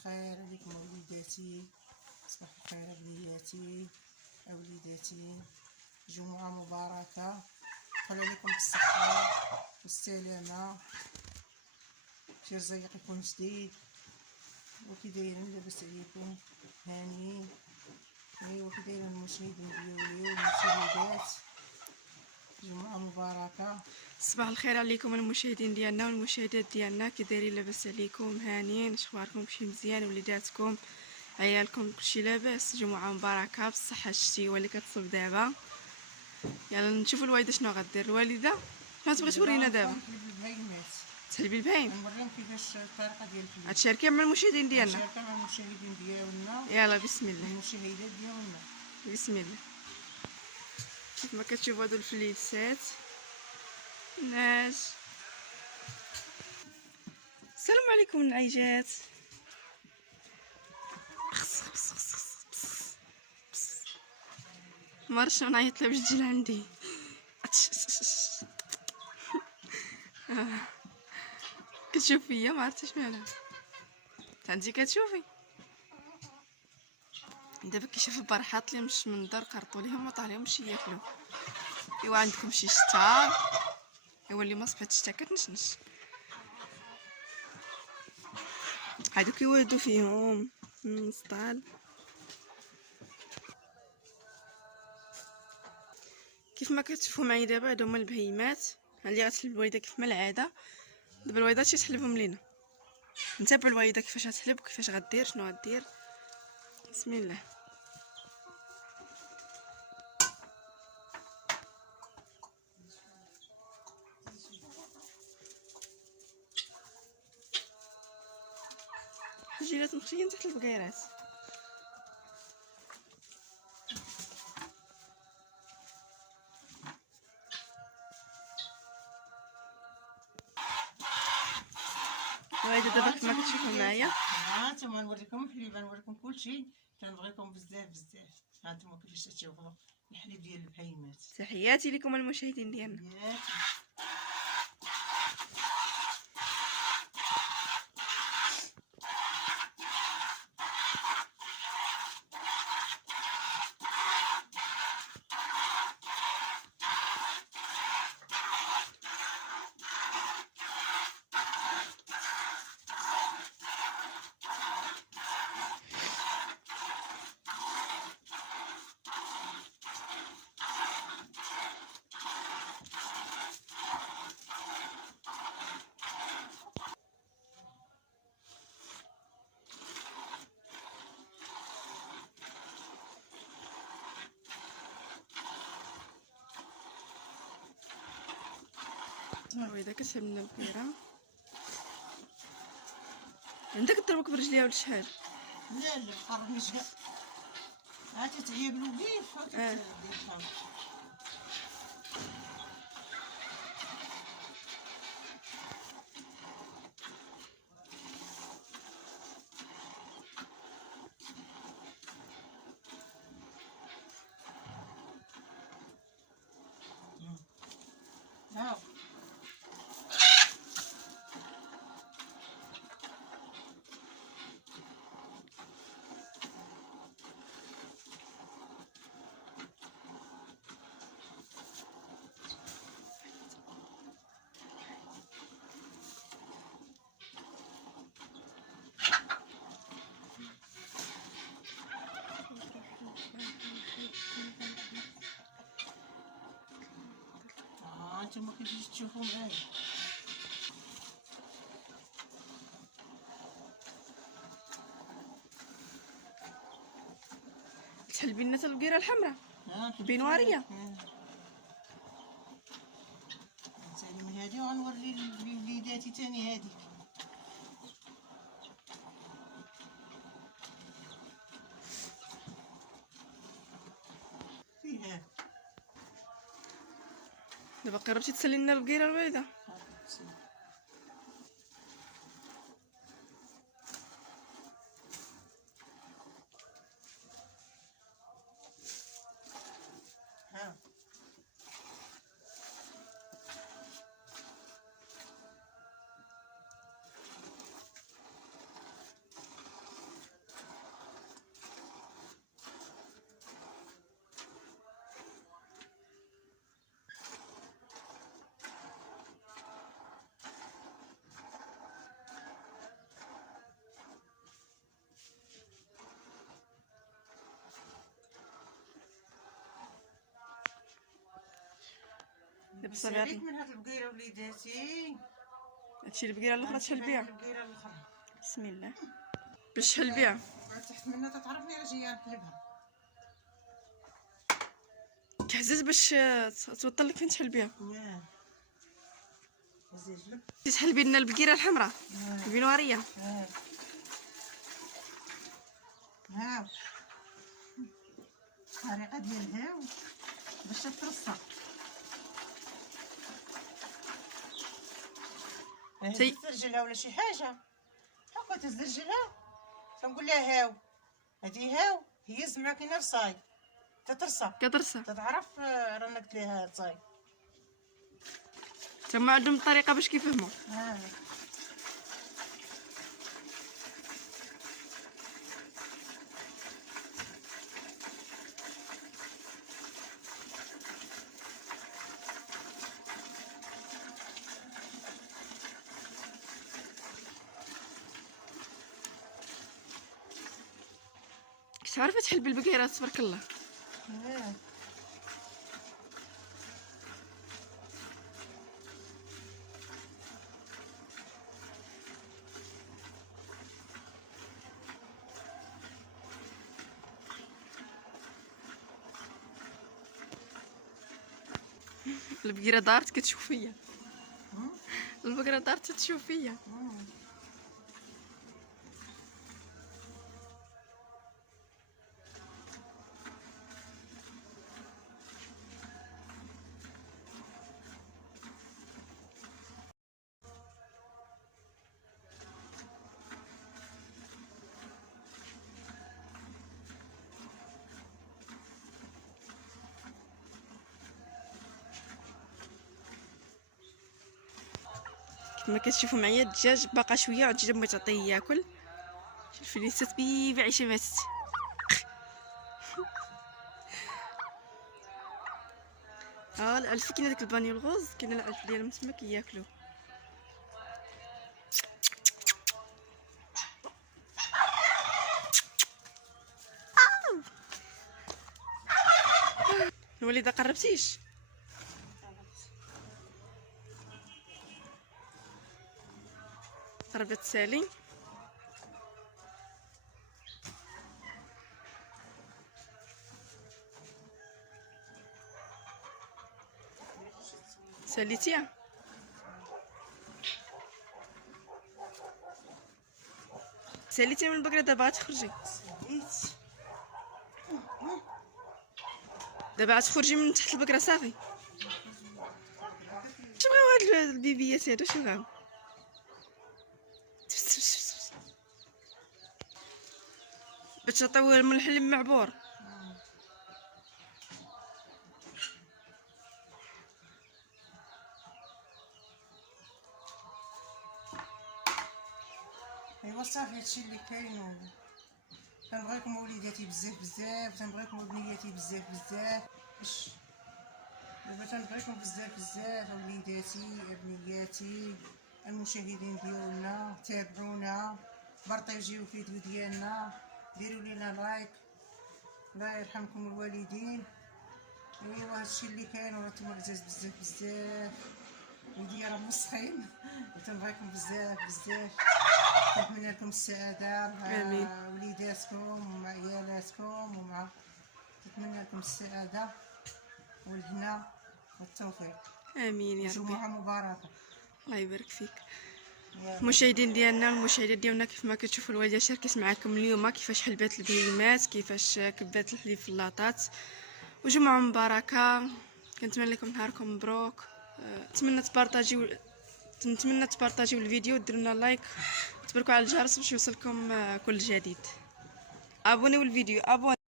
الخير عليكم وليداتي، صباح الخير بنياتي وليداتي، جمعة مباركة، خلي عليكم بالصحة والسلامة، شي رزيق يكون جديد. وكي دايرين لاباس عليكم هانيين؟ ايوا كي دايرين المشاهدين ديالي والمشاهدات، جمعة مباركة. صباح الخير عليكم المشاهدين ديالنا والمشاهدات ديالنا، كي دايرين؟ لاباس عليكم؟ هانيين؟ اخباركم؟ كلشي مزيان؟ وليداتكم عيالكم كلشي لاباس؟ جمعة مباركة بالصحة الشتيوه اللي كتصب دابا. يلا نشوفوا الوالده شنو غدير. الوالده شنو تبغي تورينا دابا؟ تحلبي البهايم. نوريهم كيفاش الطريقه ديال الحليب. غتشاركي مع المشاهدين ديالنا؟ نشاركها مع المشاهدين ديالنا. يلا بسم الله. المشاهدات ديالنا بسم الله. كيف ما كتشوفوا هادو الفليسات الناس. السلام عليكم العيجات. مرش نعيط لها باش تجي لعندي. كتشوف فيا ما عرفتش مالها. عندي كتشوفي دابا كيشوف البرحات اللي مش من الدار قرطوا ليهم وطاح لهم شي ياكلوا. ايوا عندكم شي شتا؟ ايوا اللي ما صبحت شتا كتنشنش. هادو كيولدوا فيهم مسطال. كيف ما كتشوفوا معايا دابا هادو هما البهيمات اللي غتحلب الوالده كيف ما العاده. دابا الوالده شي تحلبهم لينا، نتابعوا الوالده كيفاش غتحلب وكيفاش غدير شنو غدير. بسم الله. حجيرات مخشيين تحت البقيرات. الوالده دابا كيف ما كتشوفوا معايا هانتوما نوريكم الحليب، نوريكم كلشي، كنبغيكم بزاف بزاف. هانتوما كيفاش تشوفوا الحليب ديال البهيمات. تحياتي لكم المشاهدين ديالنا. وإذا كتحب لنا البقيرة عندك تضربك برجليها ولا شحال؟ لا لا قرب نجا عاد تعيب الوقيف هانتوما كيفاش تشوفوا معايا. تحلبي لنا البقيرة الحمراء بنواريه. ثاني من هادي وغنوري لوليداتي ثاني هاديك. فيها دابا قربتي تسلي لنا البقيرة البيضاء. لبس عليك من هاد البقيره وليداتي. هادشي البقيره الاخرى تشحال بيها؟ البقيره الاخرى بسم الله. باش شحال بيها؟ تحت منها تتعرفني على جايه نقلبها. كحزاز باش توطل لك فين تشحال بيها. زيد تشحال بينا البقيره الحمراء البنواريه. هاو الطريقه ديال هاو باش تترصى. تزرجلها ولا شي حاجه هاكا تزرجلها تنقول لها هاو هادي هاو هي زعما كاينه رصاي تترصى تتعرف. رانا قلت لها تصاي تما عندهم الطريقه باش كيفهموا. كنت عارفه تحل بالبقيرات تبارك الله. البقيره دارت كتشوف فيا. البقره دارت تشوف فيا. كما كتشوفوا معايا الدجاج باقا شويه عاد جا بغيت تعطيه ياكل. شوف الفليسات بيبي عايشه ماتت. ها العلف كاين داك البانيو الغوز كاين العلف ديالهم تما كياكلوا. الوالده قربتيش؟ قربت سالي. ساليتيها؟ ساليتي من البقره دابا غتخرجي. دابا غتخرجي من تحت البقره صافي. اش بغاو هاد البيبيات هادو اش بغاو؟ باش تعطيوه الملح المعبور. ايوا صافي هادشي اللي كاين. كنبغيكم وليداتي بزاف تنبغيكم وليداتي بزاف دابا تنبغيكم بزاف وليداتي ابنياتي المشاهدين ديالنا. تابعونا بارطاجيو الفيديو ديالنا ديروا لينا لايك. الله يرحمكم الوالدين. ايوا هادشي اللي كاين ورانتم عزاز بزاف ودي راه مسخين. تنبغيكم بزاف كنتمنى لكم السعاده مع وليداتكم ومع عيالاتكم ومع نتمنى لكم السعاده والهنا والتوفيق. امين يا ربي. جمعه مباركه. الله يبارك فيك. المشاهدين ديالنا والمشاهدات ديالنا كيف ما كتشوفوا الوالده شاركت معكم اليوم كيفاش حلبات البهيمات كيفاش كبات الحليب في اللاطات. وجمعه مباركه. كنتمنى لكم نهاركم مبروك. نتمنى تبارطاجيو الفيديو وديروا لنا لايك وتبركوا على الجرس باش يوصلكم كل جديد. ابونيو الفيديو ابوني.